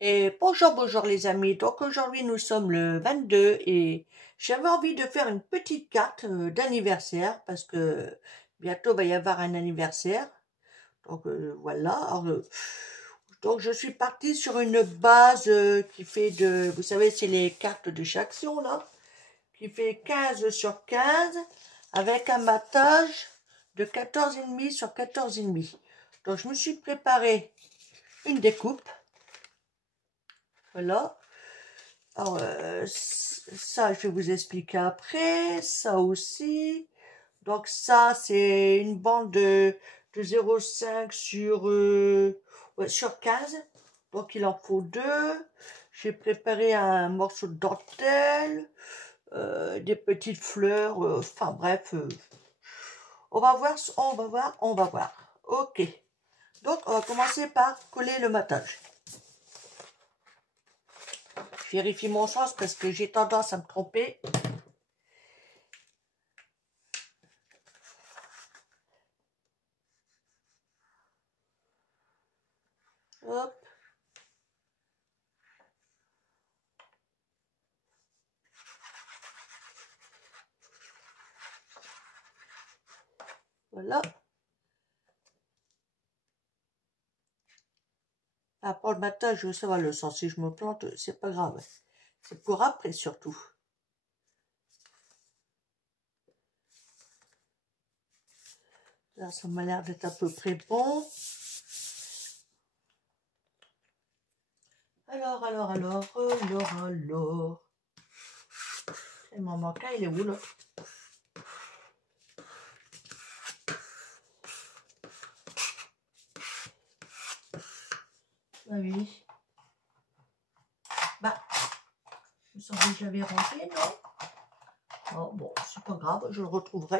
Et bonjour, bonjour les amis. Donc aujourd'hui nous sommes le 22 et j'avais envie de faire une petite carte d'anniversaire parce que bientôt va y avoir un anniversaire. Donc voilà. Donc je suis partie sur une base qui fait vous savez, c'est les cartes de chaque action là, qui fait 15 sur 15 avec un matage de 14,5 sur 14,5. Donc je me suis préparé une découpe. Voilà. Alors, ça, je vais vous expliquer après. Ça aussi. Donc, ça, c'est une bande de 0,5 ouais, sur 15. Donc, il en faut deux. J'ai préparé un morceau de dentelle, des petites fleurs. Enfin, bref. On va voir, on va voir, on va voir. Ok. Donc, on va commencer par coller le matage. Je vérifie mon sens parce que j'ai tendance à me tromper. Hop. Voilà. Ah, pour le matin, ça va le sens. Si je me plante, c'est pas grave. C'est pour après surtout. Là, ça m'a l'air d'être à peu près bon. Alors. Il m'en manque un, il est où là? Ah oui. Bah, je me semblait que j'avais rangé, non? Oh, bon, c'est pas grave, je le retrouverai.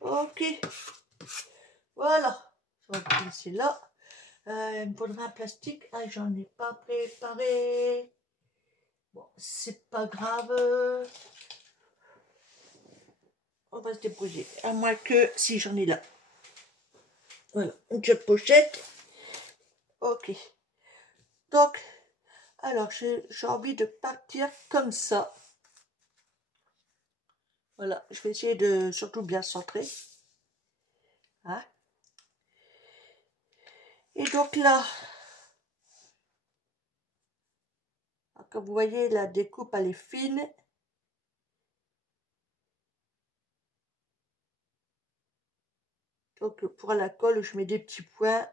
Ok. Voilà. Je vais laisser là. Il me faudra un plastique. Ah, j'en ai pas préparé. Bon, c'est pas grave. On va se débrouiller. À moins que si j'en ai là. Voilà, une petite pochette. Ok. Donc, alors j'ai envie de partir comme ça. Voilà, je vais essayer de surtout bien centrer. Hein? Et donc là, comme vous voyez, la découpe elle est fine. Donc pour la colle, je mets des petits points.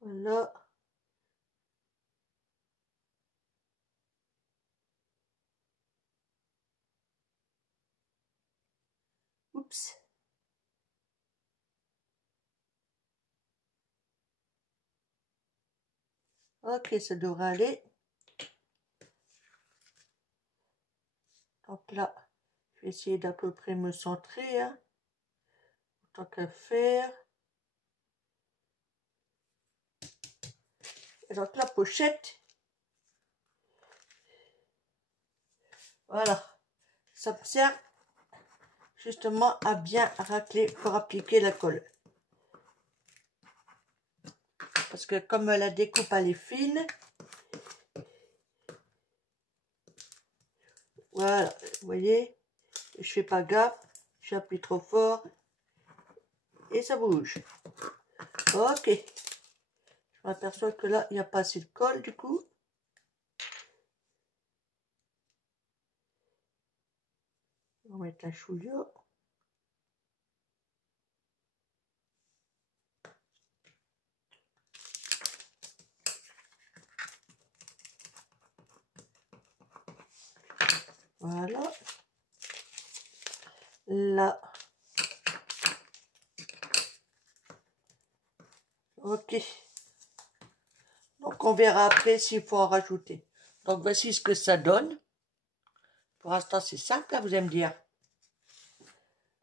Voilà. Oups. Ok, ça devrait aller. Donc là, je vais essayer d'à peu près me centrer. Hein, tant qu'à faire. Et donc la pochette. Voilà. Ça me sert justement à bien racler pour appliquer la colle. Parce que comme la découpe elle est fine, voilà, vous voyez, je fais pas gaffe, j'appuie trop fort et ça bouge. Ok, je m'aperçois que là, il n'y a pas assez de colle du coup. On va mettre la chouillure. Voilà. Là. Ok. Donc on verra après s'il faut en rajouter. Donc voici ce que ça donne. Pour l'instant c'est simple, là, vous allez me dire.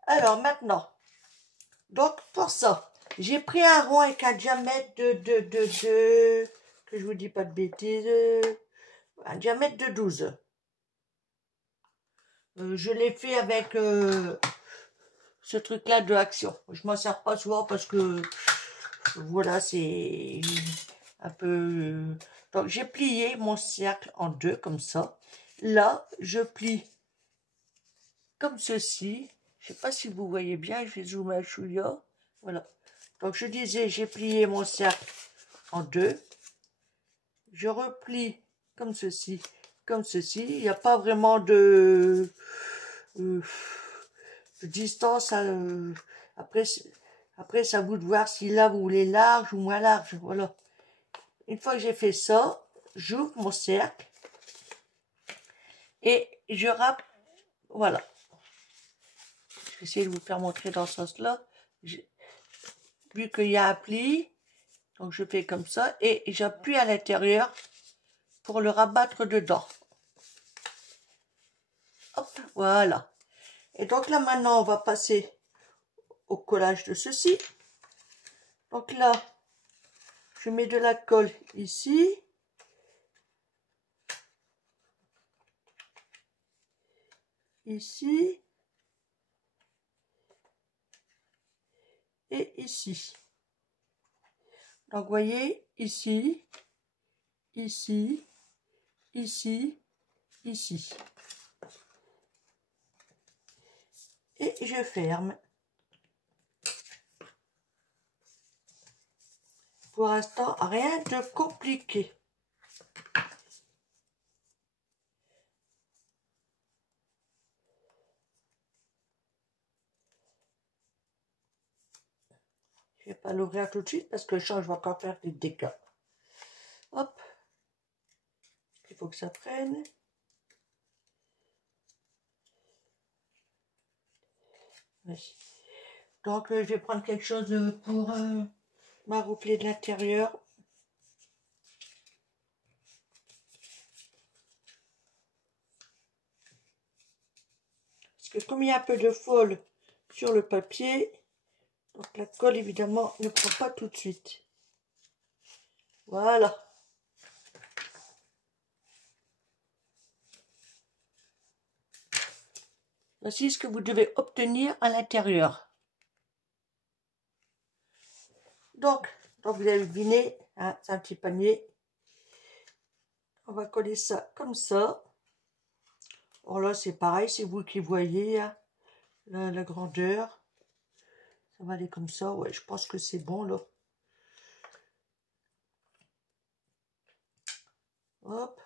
Alors maintenant, donc pour ça, j'ai pris un rond avec un diamètre que je vous dis pas de bêtises, un diamètre de 12. Je l'ai fait avec ce truc-là de Action. Je m'en sers pas souvent parce que, voilà, c'est un peu... Donc, j'ai plié mon cercle en deux, comme ça. Là, je plie comme ceci. Je sais pas si vous voyez bien, je vais zoomer un chouïa. Voilà. Donc, je disais, j'ai plié mon cercle en deux. Je replie comme ceci, comme ceci. Il n'y a pas vraiment de distance. Après, après, c'est à vous de voir si là, vous voulez large ou moins large. Voilà. Une fois que j'ai fait ça, j'ouvre mon cercle et je râpe. Voilà. Je vais essayer de vous faire montrer dans ce sens-là. Vu qu'il y a un pli, donc je fais comme ça et j'appuie à l'intérieur pour le rabattre dedans. Hop, voilà. Et donc là, maintenant, on va passer au collage de ceci. Donc là, je mets de la colle ici. Ici. Et ici. Donc, vous voyez, ici, ici, ici, ici. Et je ferme. Pour l'instant, rien de compliqué. Je ne vais pas l'ouvrir tout de suite parce que je vais encore faire des dégâts. Hop. Il faut que ça prenne. Oui. Donc, je vais prendre quelque chose pour m'arroupler de l'intérieur. Parce que comme il y a un peu de fol sur le papier, donc la colle évidemment ne prend pas tout de suite. Voilà. Voici ce que vous devez obtenir à l'intérieur. Donc vous avez deviné, hein, c'est un petit panier. On va coller ça comme ça. Alors là, c'est pareil, c'est vous qui voyez hein, la grandeur. Ça va aller comme ça, ouais, je pense que c'est bon là. Hop.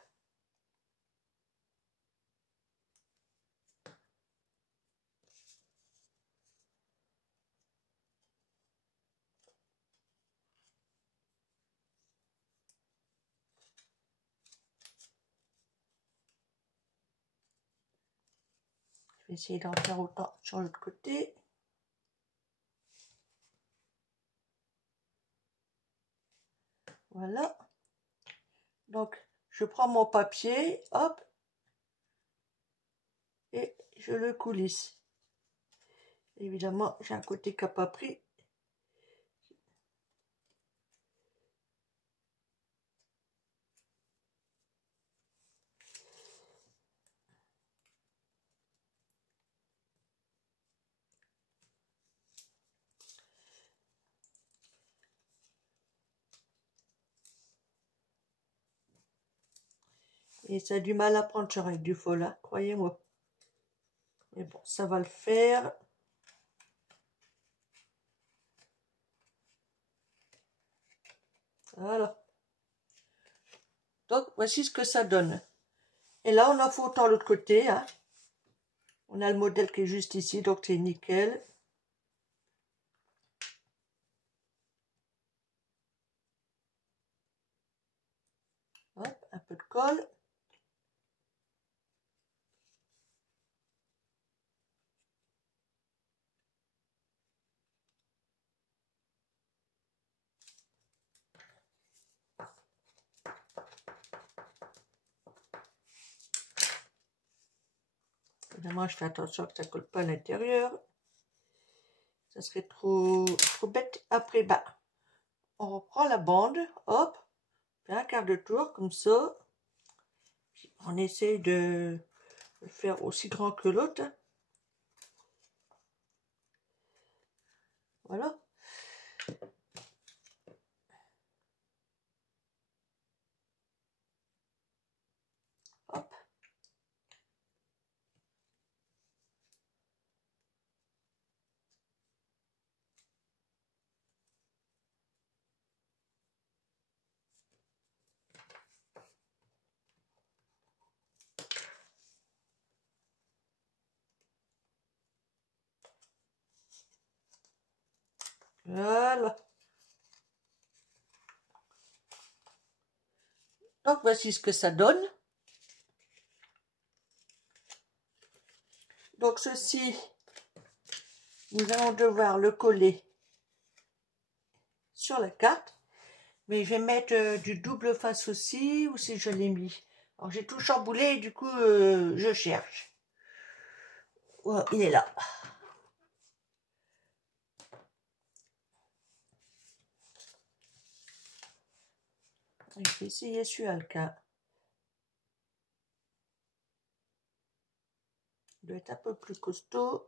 Je vais essayer d'en faire autant sur l'autre côté. Voilà. Donc, je prends mon papier, hop, et je le coulisse. Évidemment, j'ai un côté qui n'a pas pris. Et ça a du mal à prendre sur avec du fol, hein, croyez-moi. Mais bon, ça va le faire. Voilà. Donc, voici ce que ça donne. Et là, on en fait autant l'autre côté. Hein. On a le modèle qui est juste ici, donc c'est nickel. Hop, un peu de colle. Évidemment, je fais attention que ça ne colle pas à l'intérieur. Ça serait trop bête. Après, bah, on reprend la bande. Hop, fait un quart de tour, comme ça. Puis on essaye de le faire aussi grand que l'autre. Voilà. Hop. Voilà. Donc voici ce que ça donne. Donc ceci, nous allons devoir le coller sur la carte. Mais je vais mettre du double face aussi, ou si je l'ai mis. Alors j'ai tout chamboulé et du coup je cherche. Oh, il est là. Je vais essayer celui-là, le cas. Il doit être un peu plus costaud.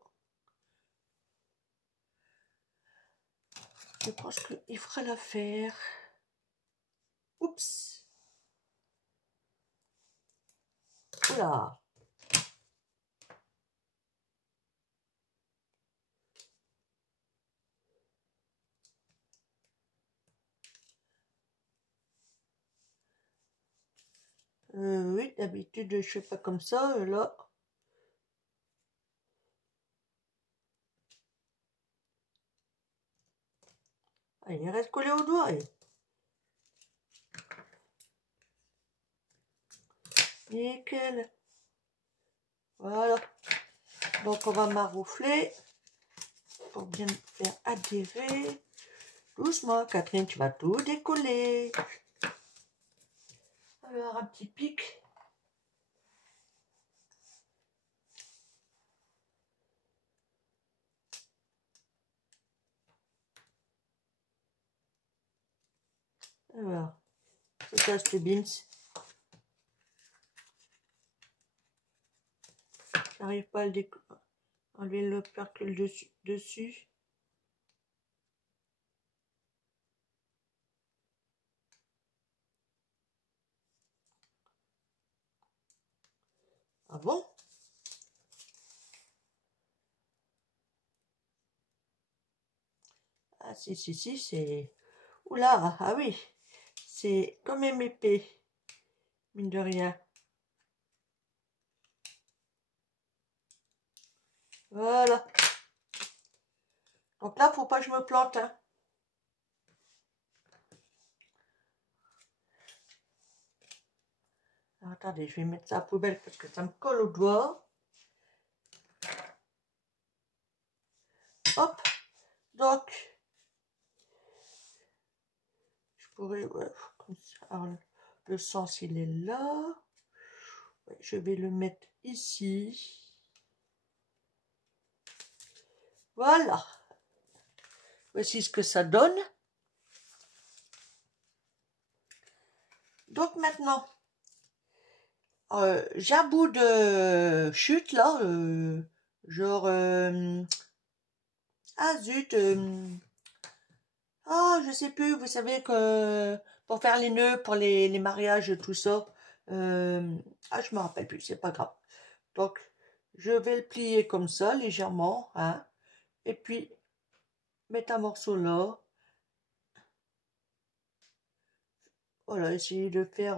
Je pense qu'il fera l'affaire. Oups. Oula. Oui, d'habitude je fais pas comme ça, là. Ah, il reste collé au doigt. Nickel. Voilà. Donc on va maroufler pour bien faire adhérer. Doucement, Catherine, tu vas tout décoller. Alors, un petit pic. Alors, je casse le bins. J'arrive pas à enlever le l'opercule dessus. Ah bon? Ah si, c'est... Oula, ah oui, c'est quand même épais, mine de rien. Voilà. Donc là, faut pas que je me plante, hein. Alors, attendez, je vais mettre ça à la poubelle parce que ça me colle au doigt. Hop. Donc, je pourrais... Ouais, comme ça. Alors, le sens, il est là. Ouais, je vais le mettre ici. Voilà. Voici ce que ça donne. Donc maintenant, j'ai un bout de chute là, genre, ah zut, ah je sais plus, vous savez que pour faire les nœuds, pour les mariages, tout ça, ah je me rappelle plus, c'est pas grave. Donc je vais le plier comme ça, légèrement, hein, et puis mettre un morceau là. Voilà, essayer de faire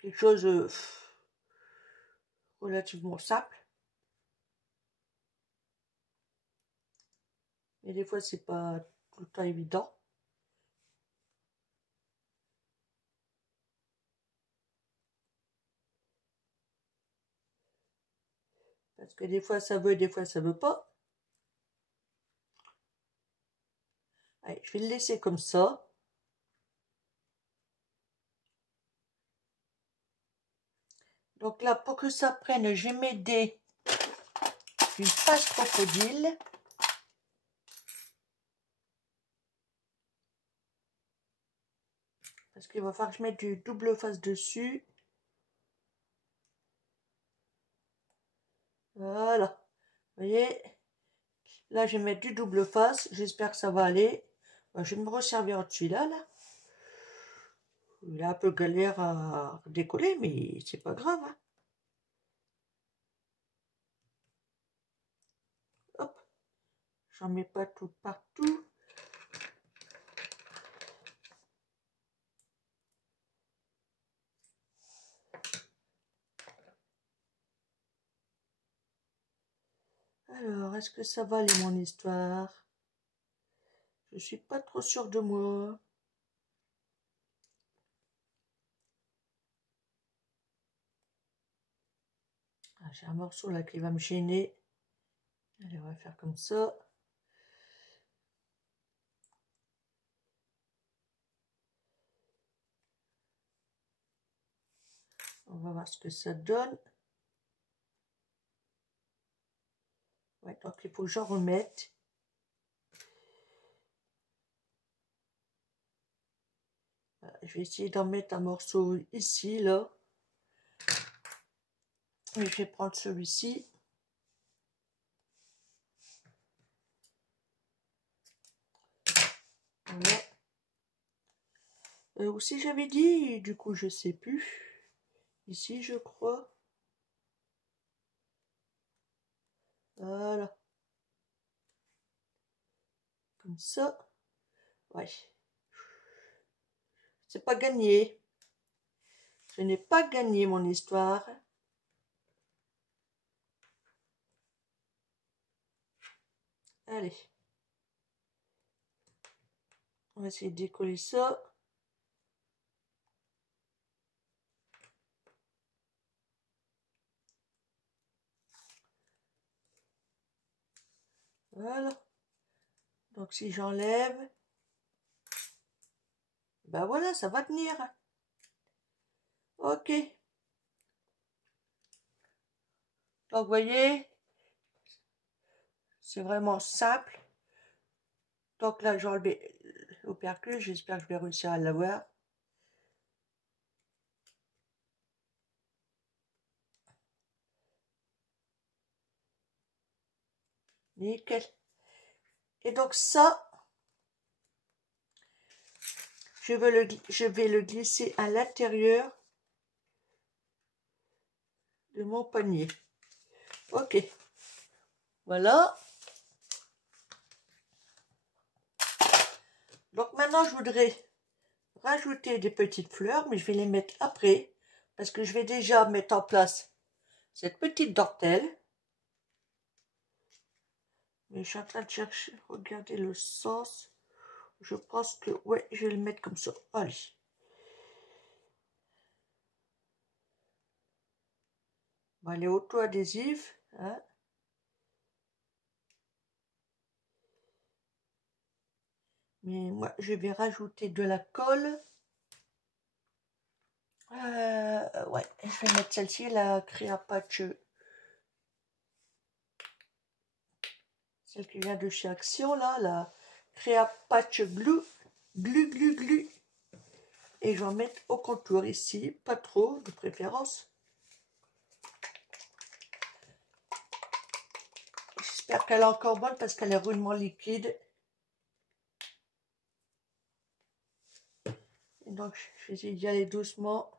quelque chose relativement simple. Mais des fois, c'est pas tout le temps évident. Parce que des fois, ça veut, des fois, ça veut pas. Allez, je vais le laisser comme ça. Donc là, pour que ça prenne, je vais m'aider d'une pâte crocodile. Parce qu'il va falloir que je mette du double face dessus. Voilà. Vous voyez? Là, je vais mettre du double face. J'espère que ça va aller. Je vais me resservir de celui-là, là. Il est un peu galère à décoller, mais c'est pas grave, hein. Hop, j'en mets pas tout partout. Alors, est-ce que ça va aller mon histoire? Je suis pas trop sûre de moi. Ah, j'ai un morceau là qui va me gêner. Allez, on va faire comme ça. On va voir ce que ça donne. Ouais, donc il faut que j'en remette. Voilà, je vais essayer d'en mettre un morceau ici, là. Et je vais prendre celui-ci. Voilà. Aussi j'avais dit, du coup je sais plus. Ici je crois. Voilà. Comme ça. Ouais. C'est pas gagné. Je n'ai pas gagné mon histoire. Allez. On va essayer de décoller ça. Voilà. Donc si j'enlève, ben voilà, ça va tenir. Ok. Donc vous voyez, c'est vraiment simple. Donc là, j'ai enlevé l'opercule. J'espère que je vais réussir à l'avoir. Nickel. Et donc ça, je vais le glisser à l'intérieur de mon panier. Ok. Voilà. Donc maintenant, je voudrais rajouter des petites fleurs, mais je vais les mettre après, parce que je vais déjà mettre en place cette petite dentelle. Mais je suis en train de chercher, regardez le sens. Je pense que, ouais, je vais le mettre comme ça. Allez. Bon, elle est auto-adhésive, hein. Mais moi, je vais rajouter de la colle. Ouais, je vais mettre celle-ci, la Créa Patch. Celle qui vient de chez Action, là, la Créa Patch Glue. Glu. Et je vais en mettre au contour ici, pas trop de préférence. J'espère qu'elle est encore bonne parce qu'elle est rudement liquide. Et donc je vais essayer d'y aller doucement.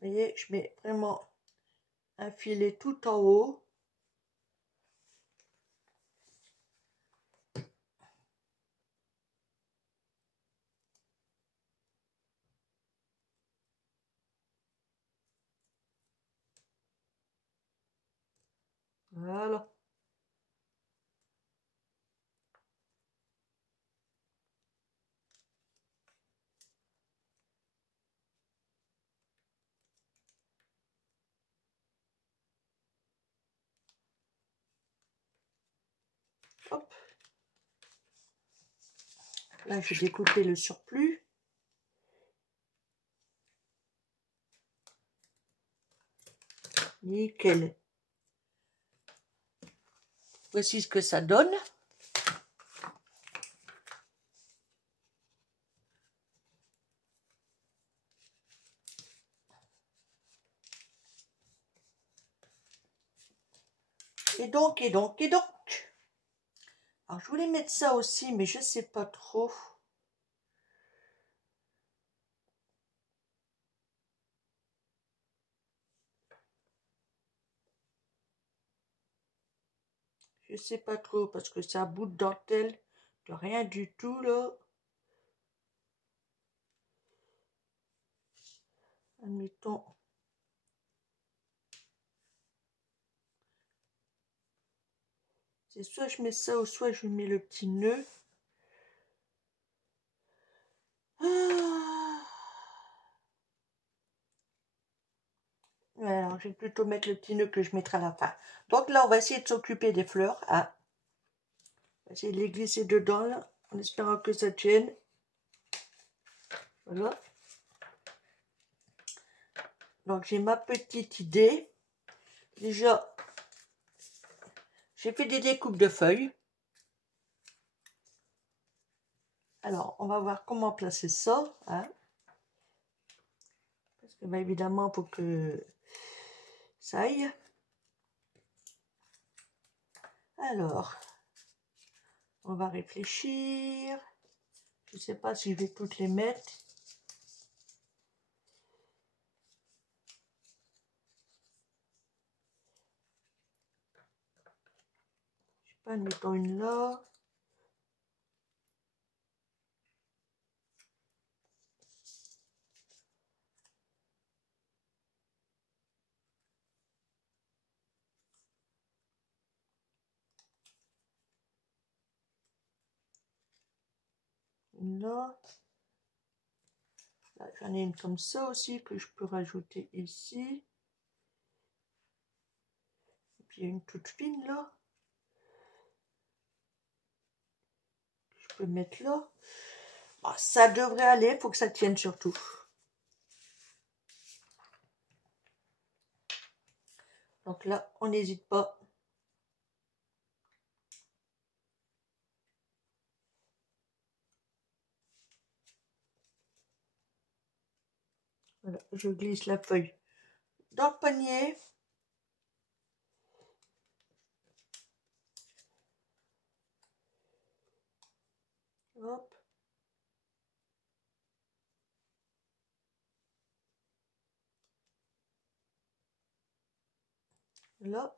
Vous voyez, je mets vraiment un filet tout en haut. Voilà. Hop. Là, je vais découper le surplus. Nickel. Voici ce que ça donne. Et donc. Alors, je voulais mettre ça aussi, mais je sais pas trop. Je sais pas trop, parce que c'est un bout de dentelle, de rien du tout, là. Admettons. C'est soit je mets ça, ou soit je mets le petit nœud. Ah. Ouais, alors, je vais plutôt mettre le petit nœud que je mettrai à la fin. Donc là, on va essayer de s'occuper des fleurs. Ah. On va essayer de les glisser dedans, là, en espérant que ça tienne. Voilà. Donc j'ai ma petite idée. Déjà, j'ai fait des découpes de feuilles. Alors, on va voir comment placer ça. Hein. Parce que, bah, évidemment, il faut que ça aille. Alors, on va réfléchir. Je ne sais pas si je vais toutes les mettre. Je sais pas, mettons une là. Une là. Là, j'en ai une comme ça aussi que je peux rajouter ici. Et puis il y a une toute fine là. Je peux mettre là. Bon, ça devrait aller, il faut que ça tienne surtout. Donc là, on n'hésite pas. Voilà, je glisse la feuille dans le panier. Hop. Là.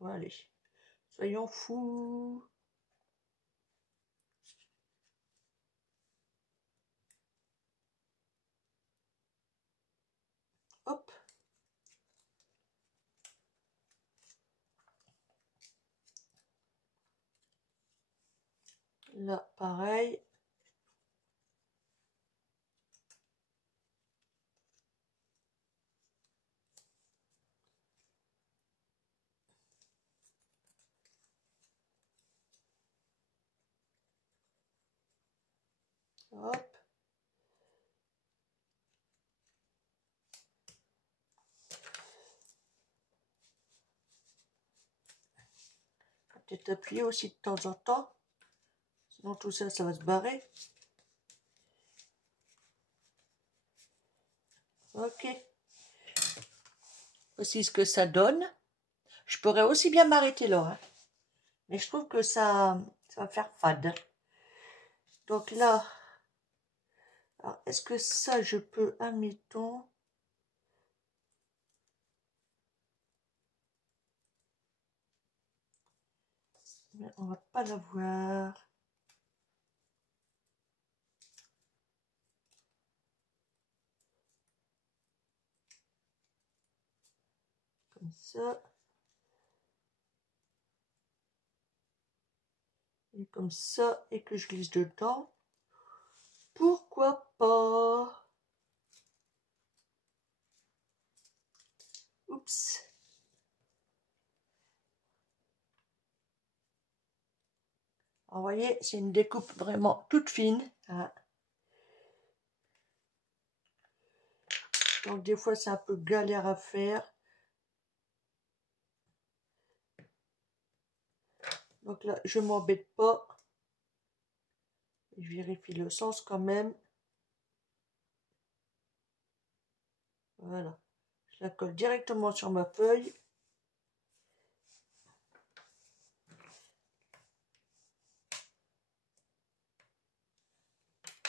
Allez. Soyons fous. Hop. Là, pareil. Hop. Peut-être appuyer aussi de temps en temps. Sinon tout ça, ça va se barrer. Ok. Voici ce que ça donne. Je pourrais aussi bien m'arrêter là. Hein. Mais je trouve que ça va faire fade. Donc là, est-ce que ça, je peux, admettons, mais on va pas la voir. Comme ça. Et comme ça, et que je glisse dedans. Pourquoi pas? Oups. Alors, vous voyez, c'est une découpe vraiment toute fine. Hein. Donc des fois c'est un peu galère à faire. Donc là, je m'embête pas. Je vérifie le sens quand même. Voilà. Je la colle directement sur ma feuille.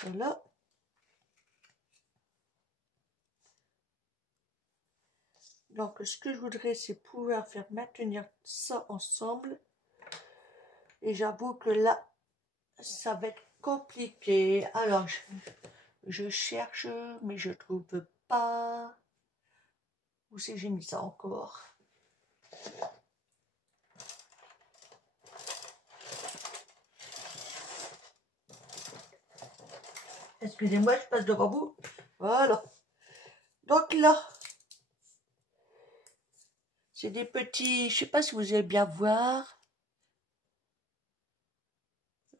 Voilà. Donc, ce que je voudrais, c'est pouvoir faire maintenir ça ensemble. Et j'avoue que là, ça va être compliqué. Alors, je cherche, mais je trouve pas. Où c'est que j'ai mis ça encore? Excusez-moi, je passe devant vous. Voilà. Donc là, c'est des petits, je sais pas si vous allez bien voir.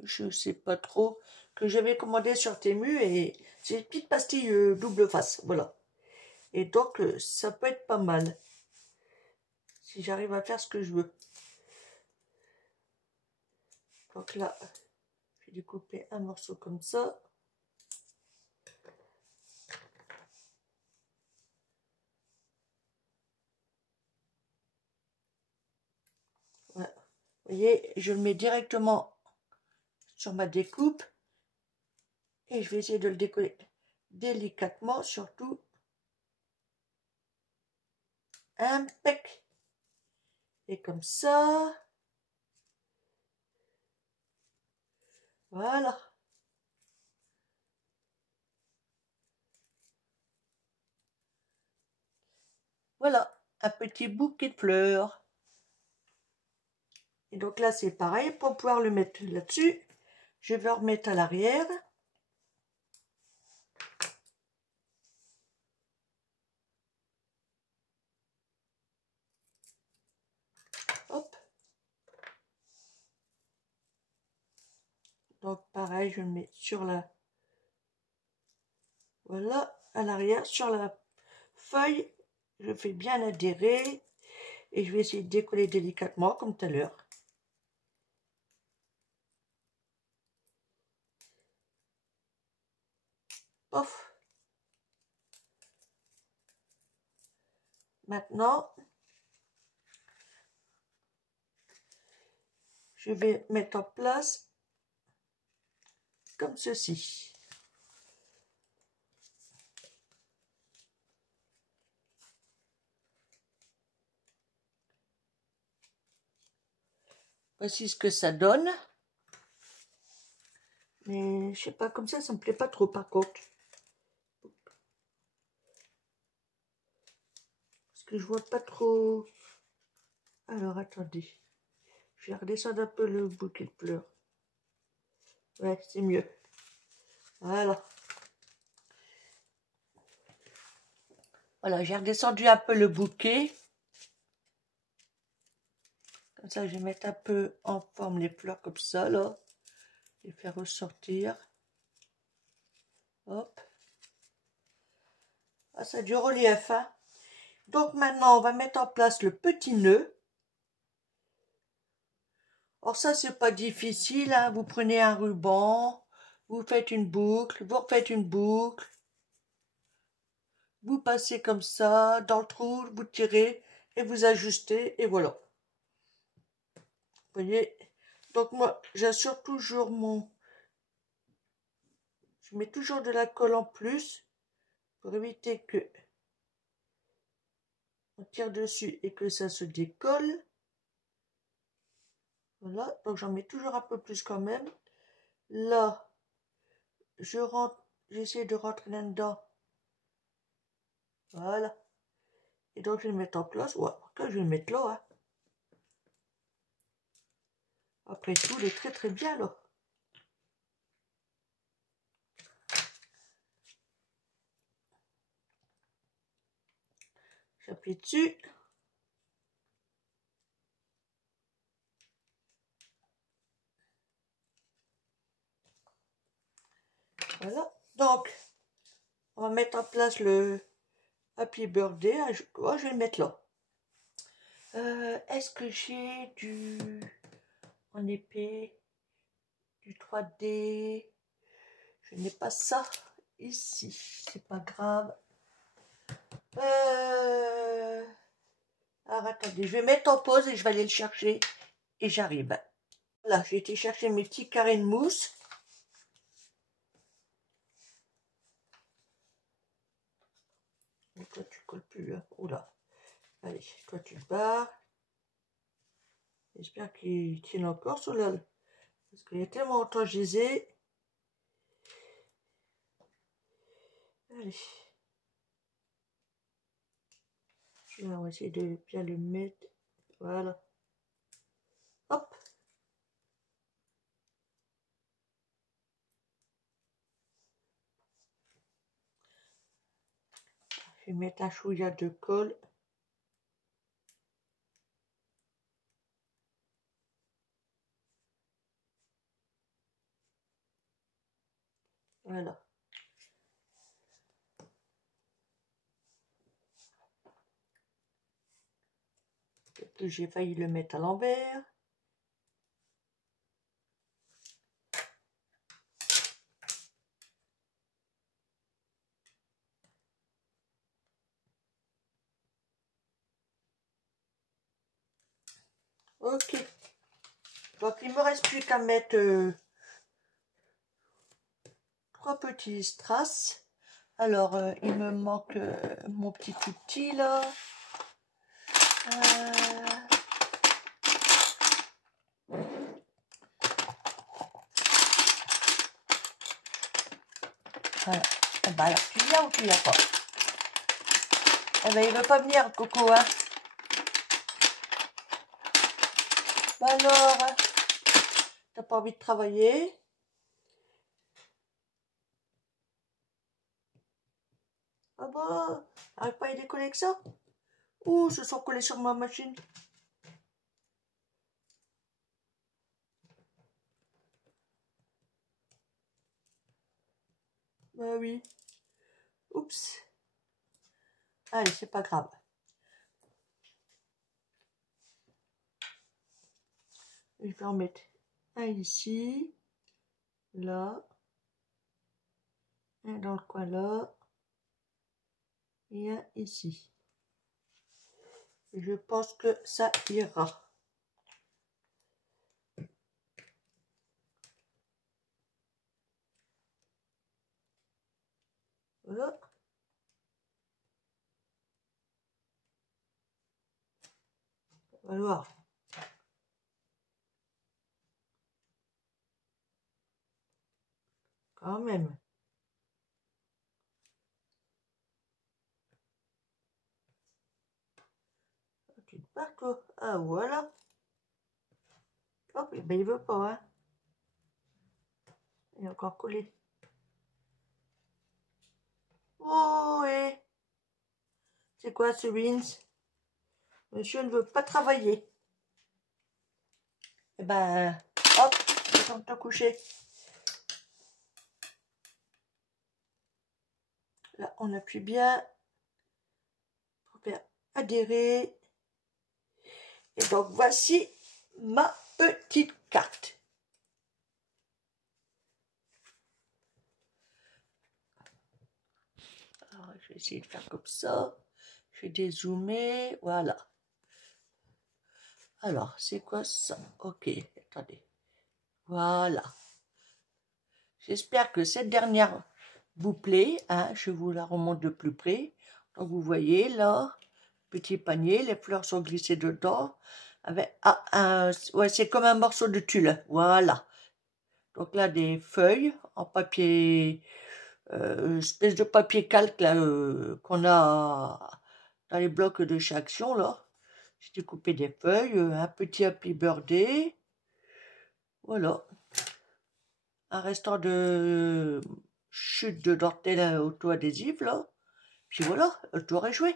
Je sais pas trop, que j'avais commandé sur Temu et c'est des petites pastilles double face, voilà. Et donc ça peut être pas mal si j'arrive à faire ce que je veux. Donc là, je vais découper un morceau comme ça. Voilà. Vous voyez, je le mets directement sur ma découpe et je vais essayer de le décoller délicatement, surtout. Impec. Et comme ça. Voilà. Voilà, un petit bouquet de fleurs. Et donc là, c'est pareil, pour pouvoir le mettre là-dessus, je vais remettre à l'arrière. Hop. Donc pareil, je le mets sur la... Voilà, à l'arrière, sur la feuille, je fais bien adhérer. Et je vais essayer de décoller délicatement, comme tout à l'heure. Pof. Maintenant, je vais mettre en place comme ceci. Voici ce que ça donne. Mais je sais pas, comme ça me plaît pas trop par contre. Parce que je vois pas trop... Alors attendez. Je vais redescendre un peu le bouquet de fleurs. Ouais, c'est mieux. Voilà. Voilà, j'ai redescendu un peu le bouquet. Comme ça, je vais mettre un peu en forme les fleurs comme ça, là. Les faire ressortir. Hop. Ah, ça a du relief, hein. Donc maintenant, on va mettre en place le petit nœud. Alors ça, c'est pas difficile, hein. Vous prenez un ruban, vous faites une boucle, vous refaites une boucle. Vous passez comme ça, dans le trou, vous tirez et vous ajustez, et voilà. Vous voyez? Donc moi, j'assure toujours mon... Je mets toujours de la colle en plus pour éviter que on tire dessus et que ça se décolle. Voilà, donc j'en mets toujours un peu plus quand même. Là, je rentre, j'essaie de rentrer là-dedans. Voilà. Et donc je vais le mettre en place. Ouais, je vais le mettre là. Hein. Après tout, il est très très bien là. J'appuie dessus. Voilà. Donc, on va mettre en place le Happy Birthday. Ah, je vais le mettre là. Est-ce que j'ai du en épée, du 3D? Je n'ai pas ça ici. C'est pas grave. Alors attendez, je vais mettre en pause et je vais aller le chercher. Et j'arrive. Là, j'ai été chercher mes petits carrés de mousse. Et toi, tu colles plus, hein. Oula. Allez, toi, tu te barres. J'espère qu'il tienne encore sous là. Parce qu'il y a tellement longtemps que je les ai. Allez. Là, on va essayer de bien le mettre. Voilà. Hop. Je vais mettre un chouïa de colle. Voilà. Que j'ai failli le mettre à l'envers. Ok. Donc il me reste plus qu'à mettre 3 petits strass. Alors il me manque mon petit outil là. Voilà. Eh ben alors, tu viens ou tu viens pas? Eh ben, il veut pas venir, Coco, hein. Bah alors, t'as pas envie de travailler? Ah bah, arrête pas à y décoller avec ça? Ouh, se sont collés sur ma machine. Bah oui. Oups. Allez, c'est pas grave. Je vais en mettre un ici, là, un dans le coin là, et un ici. Et je pense que ça ira. Voilà. On va voir. Quand même. Tu te barres, toi. Ah, voilà. Hop, ben il veut pas, hein. Il est encore collé. Oh, et c'est quoi ce Vince? Monsieur ne veut pas travailler. Eh ben, hop, descends te coucher. Là, on appuie bien pour faire adhérer. Et donc, voici ma petite carte. Alors, je vais essayer de faire comme ça. Je vais dézoomer. Voilà. Alors, c'est quoi ça? Ok, attendez. Voilà. J'espère que cette dernière vous plaît. Hein, je vous la remonte de plus près. Donc, vous voyez là, petit panier, les fleurs sont glissées dedans. Avec, ouais, c'est comme un morceau de tulle. Voilà. Donc là, des feuilles en papier, espèce de papier calque là, qu'on a dans les blocs de chez Action là. J'ai découpé des feuilles, un petit happy birthday. Voilà. Un restant de chute de dentelle auto-adhésive là. Puis voilà, le tour est joué.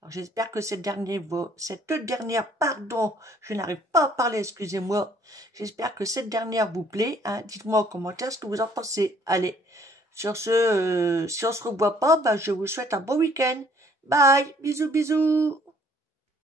Alors j'espère que cette dernière, pardon, je n'arrive pas à parler, excusez-moi. J'espère que cette dernière vous plaît. Hein. Dites-moi en commentaire ce que vous en pensez. Allez, sur ce, si on se revoit pas, bah, je vous souhaite un bon week-end. Bye, bisous, bisous.